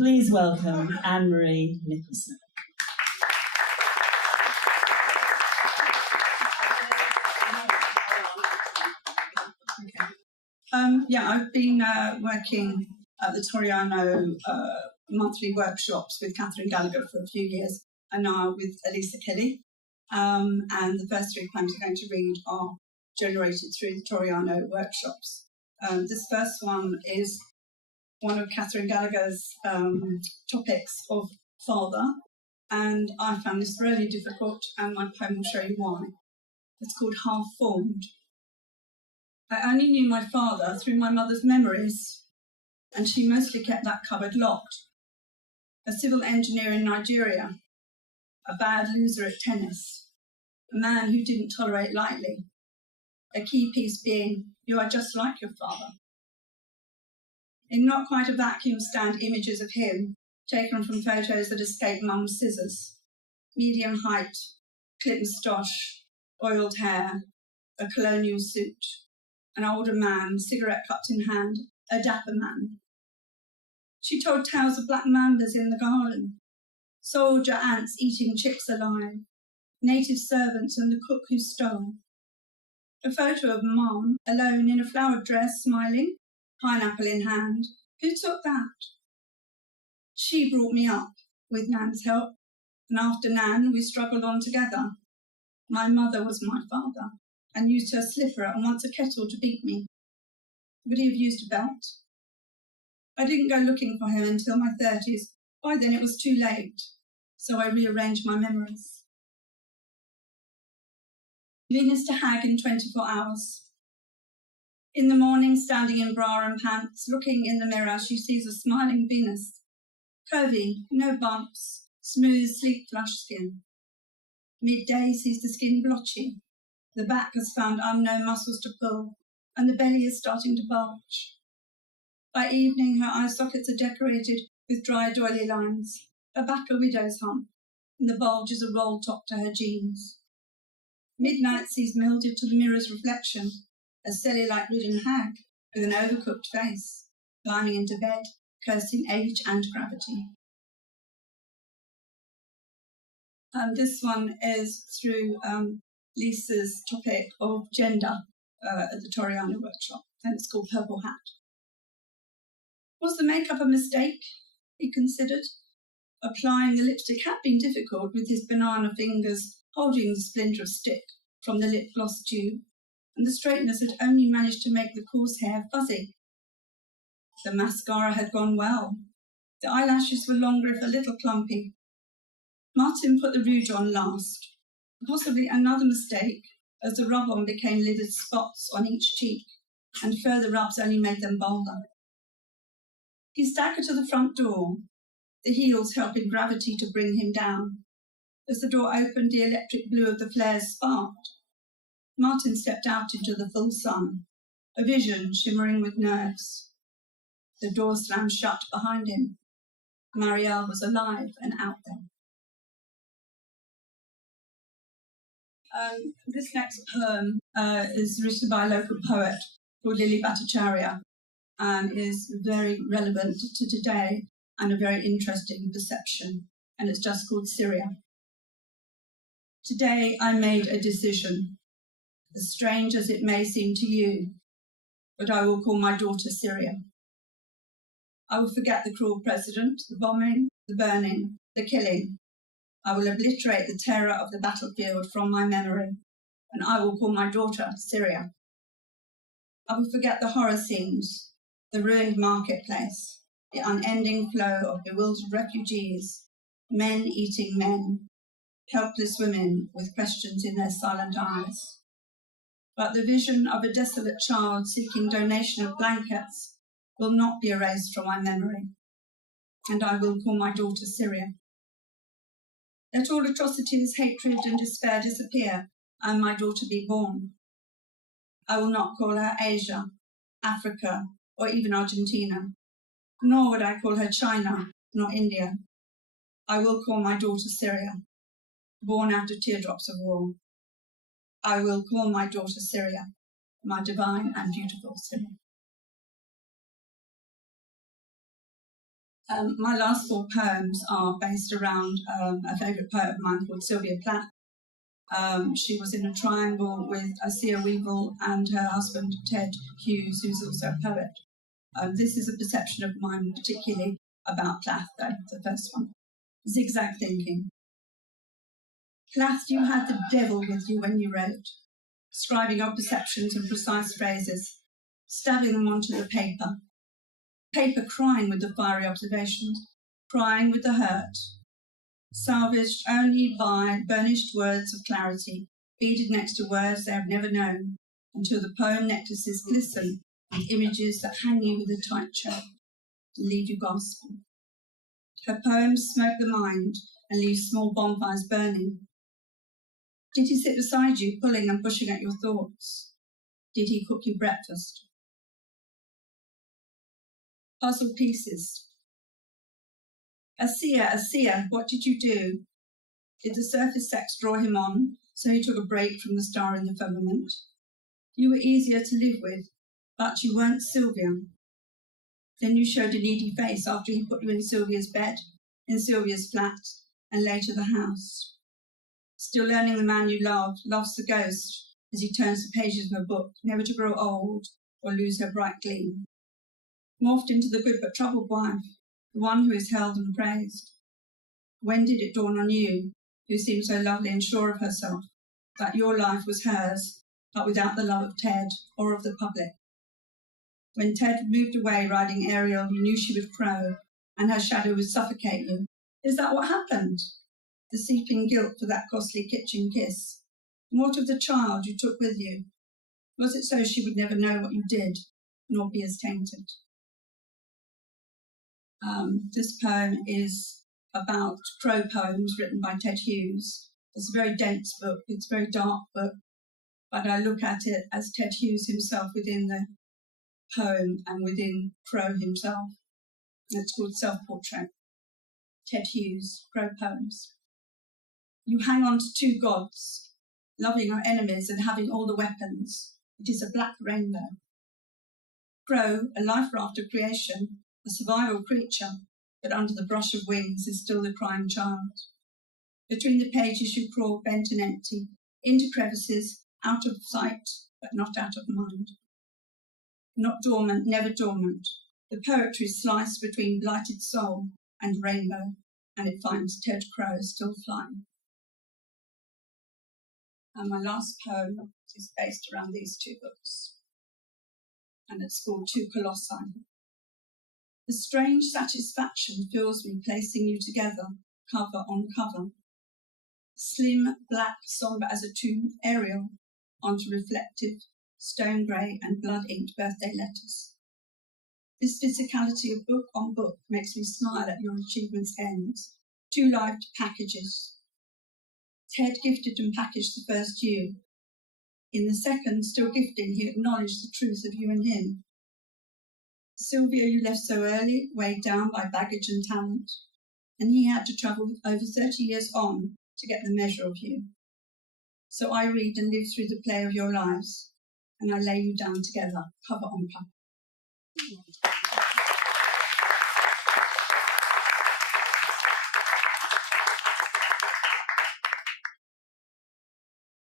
Please welcome Anne-Marie Nicholson. I've been working at the Toriano monthly workshops with Catherine Gallagher for a few years, and now with Elisa Kelly. And the first 3 poems I'm going to read are generated through the Toriano workshops. This first one is one of Catherine Gallagher's topics of father, and I found this really difficult, and my poem will show you why. It's called Half Formed. I only knew my father through my mother's memories, and she mostly kept that cupboard locked. A civil engineer in Nigeria, a bad loser at tennis, a man who didn't tolerate lightly, a key piece being, you are just like your father. In not quite a vacuum stand images of him, taken from photos that escaped mum's scissors. Medium height, clip moustache, oiled hair, a colonial suit. An older man, cigarette cupped in hand, a dapper man. She told tales of black mambas in the garden, soldier ants eating chicks alive, native servants and the cook who stole. A photo of Mom, alone in a flowered dress, smiling, pineapple in hand. Who took that? She brought me up, with Nan's help, and after Nan, we struggled on together. My mother was my father, and used her slipper and once a kettle to beat me. Would he have used a belt? I didn't go looking for him until my 30s. By then it was too late, so I rearranged my memories. Venus to Hag in 24 hours. In the morning, standing in bra and pants, looking in the mirror, she sees a smiling Venus. Curvy, no bumps, smooth, sleek, flush skin. Midday sees the skin blotchy. The back has found unknown muscles to pull, and the belly is starting to bulge. By evening, her eye sockets are decorated with dry doily lines, her back a widow's hump, and the bulge is a roll top to her jeans. Midnight sees mildewed to the mirror's reflection, a cellulite ridden hag with an overcooked face, climbing into bed, cursing age and gravity. This one is through Lisa's topic of gender at the Toriano workshop, and it's called Purple Hat. Was the makeup a mistake? He considered. Applying the lipstick had been difficult, with his banana fingers holding the splinter of stick from the lip gloss tube, and the straighteners had only managed to make the coarse hair fuzzy. The mascara had gone well. The eyelashes were longer if a little clumpy. Martin put the rouge on last. Possibly another mistake, as the rub-on became lidded spots on each cheek, and further rubs only made them bolder. He staggered to the front door, the heels helping gravity to bring him down. As the door opened, the electric blue of the flares sparked. Martin stepped out into the full sun, a vision shimmering with nerves. The door slammed shut behind him. Marielle was alive and out there. This next poem is written by a local poet called Lily Bhattacharya and is very relevant to today and a very interesting perception, and it's just called Syria. Today I made a decision, as strange as it may seem to you, but I will call my daughter Syria. I will forget the cruel president, the bombing, the burning, the killing. I will obliterate the terror of the battlefield from my memory, and I will call my daughter Syria. I will forget the horror scenes, the ruined marketplace, the unending flow of bewildered refugees, men eating men, helpless women with questions in their silent eyes. But the vision of a desolate child seeking donation of blankets will not be erased from my memory, and I will call my daughter Syria. Let all atrocities, hatred, and despair disappear, and my daughter be born. I will not call her Asia, Africa, or even Argentina, nor would I call her China, nor India. I will call my daughter Syria, born out of teardrops of war. I will call my daughter Syria, my divine and beautiful Syria. My last 4 poems are based around a favourite poet of mine called Sylvia Plath. She was in a triangle with Sia Weevil and her husband Ted Hughes, who's also a poet. This is a perception of mine, particularly about Plath, though, the first one. Zigzag thinking. Plath, you had the devil with you when you wrote, scribing your perceptions and precise phrases, stabbing them onto the paper. Paper crying with the fiery observations, crying with the hurt, salvaged only by burnished words of clarity, beaded next to words they have never known, until the poem necklaces glisten with images that hang you with a tight choke and leave you gasping. Her poems smoke the mind and leave small bonfires burning. Did he sit beside you, pulling and pushing at your thoughts? Did he cook you breakfast? Puzzle pieces. Sia, what did you do? Did the surface sex draw him on, so he took a break from the star in the firmament? You were easier to live with, but you weren't Sylvia. Then you showed a needy face after he put you in Sylvia's bed, in Sylvia's flat, and later the house. Still learning the man you loved, lost the ghost as he turns the pages of her book, never to grow old or lose her bright gleam. Morphed into the good but troubled wife, the one who is held and praised. When did it dawn on you, who seemed so lovely and sure of herself, that your life was hers, but without the love of Ted or of the public? When Ted moved away riding Ariel, you knew she would crow, and her shadow would suffocate you. Is that what happened? The seeping guilt for that costly kitchen kiss. And what of the child you took with you? Was it so she would never know what you did, nor be as tainted? This poem is about crow poems written by Ted Hughes. It's a very dense book, it's a very dark book, but I look at it as Ted Hughes himself within the poem and within Crow himself. It's called Self-Portrait. Ted Hughes, Crow Poems. You hang on to 2 gods, loving your enemies and having all the weapons. It is a black rainbow. Crow, a life raft of creation, a survival creature, but under the brush of wings is still the crying child. Between the pages you crawl bent and empty, into crevices, out of sight, but not out of mind. Not dormant, never dormant. The poetry sliced between blighted soul and rainbow, and it finds Ted Crow still flying. And my last poem is based around these 2 books, and it's called 2 Colossi. A strange satisfaction fills me placing you together, cover on cover. Slim, black, sombre as a tomb, Ariel, onto reflective, stone grey and blood-inked birthday letters. This physicality of book on book makes me smile at your achievement's ends. 2 lived packages. Ted gifted and packaged the first you. In the second, still gifting, he acknowledged the truth of you and him. Sylvia, you left so early, weighed down by baggage and talent, and he had to travel over 30 years on to get the measure of you. So I read and live through the play of your lives, and I lay you down together, cover on cover.